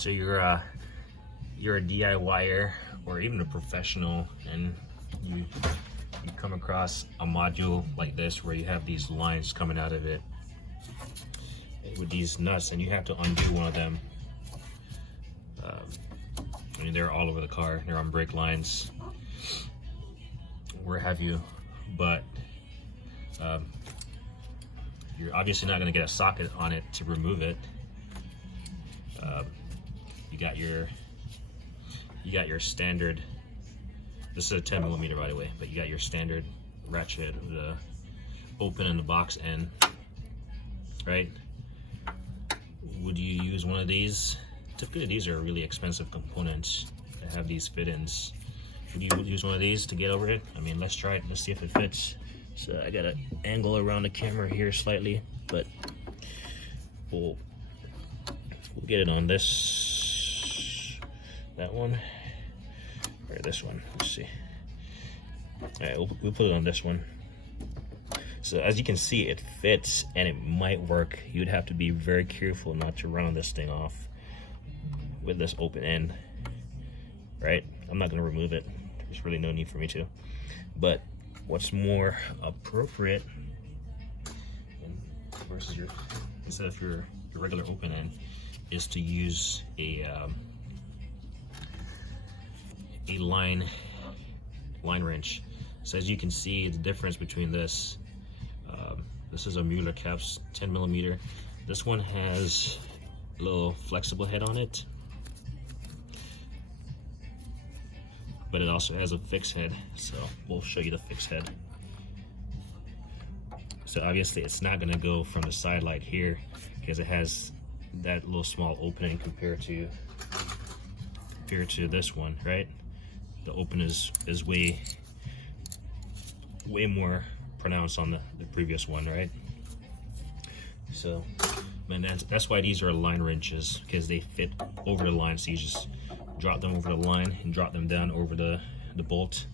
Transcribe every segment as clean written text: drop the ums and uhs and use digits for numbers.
So you're a DIYer or even a professional, and you come across a module like this where you have these lines coming out of it with these nuts, and you have to undo one of them. I mean, they're all over the car. They're on brake lines, where have you, but you're obviously not going to get a socket on it to remove it. You got your standard. This is a 10 millimeter, by the way, but you got your standard ratchet with the open and the box end, right? Would you use one of these? Typically, these are really expensive components that have these fit-ins. Would you use one of these to get over it? I mean, let's try it. Let's see if it fits. So I got an angle around the camera here slightly, but we'll get it on that one, or this one. Let's see. All right, we'll put it on this one. So as you can see, it fits and it might work. You'd have to be very careful not to round this thing off with this open end, right? I'm not gonna remove it. There's really no need for me to. But what's more appropriate versus instead of your regular open end is to use a line wrench. So as you can see, the difference between this is a Mueller Keups 10 millimeter. This one has a little flexible head on it, but it also has a fixed head. So we'll show you the fixed head. So obviously it's not going to go from the side like here, because it has that little small opening compared to this one, right? The open is way more pronounced on the previous one, right? So, man, that's why these are line wrenches, because they fit over the line. So you just drop them over the line and drop them down over the bolt,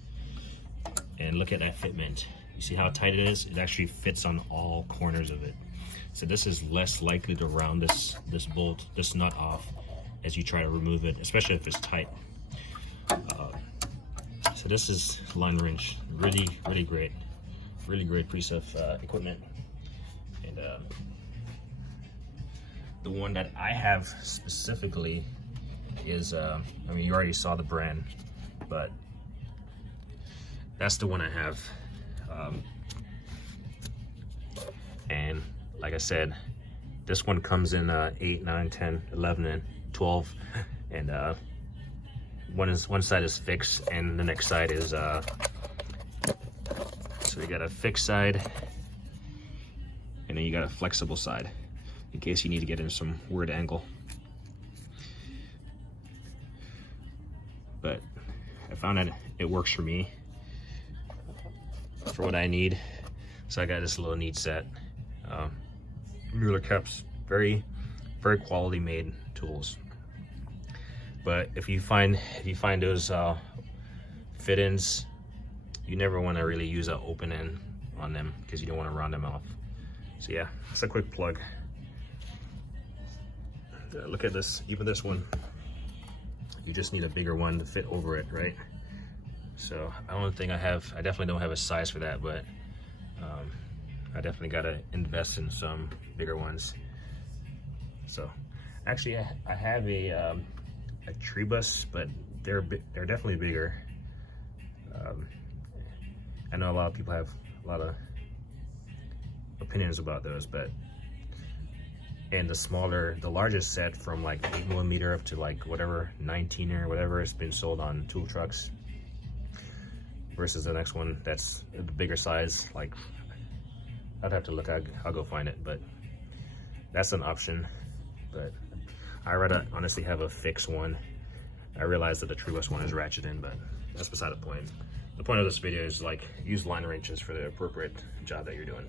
and look at that fitment. You see how tight it is? It actually fits on all corners of it. So this is less likely to round this nut off as you try to remove it, especially if it's tight. So this is line wrench, really great piece of equipment. And the one that I have specifically is, I mean, you already saw the brand, but that's the one I have. And like I said, this one comes in 8, 9, 10, 11, and 12, and one side is fixed and the next side is so you got a fixed side and then you got a flexible side in case you need to get in some weird angle. But I found that it works for me for what I need. So I got this little neat set. Mueller Keups, very quality made tools. But if you find those fit-ins, you never want to really use an open end on them because you don't want to round them off. So yeah, that's a quick plug. Look at this, even this one. You just need a bigger one to fit over it, right? So I definitely don't have a size for that, but I definitely gotta invest in some bigger ones. So actually I have a tree bus, but they're definitely bigger. I know a lot of people have a lot of opinions about those, but and the largest set from like 8 millimeter up to like whatever 19 or whatever has been sold on tool trucks, versus the next one that's the bigger size. Like, I'd have to look, I'll go find it, but that's an option. But I rather honestly have a fixed one. I realize that the tree bus one is ratcheted in, but that's beside the point. The point of this video is like use line wrenches for the appropriate job that you're doing.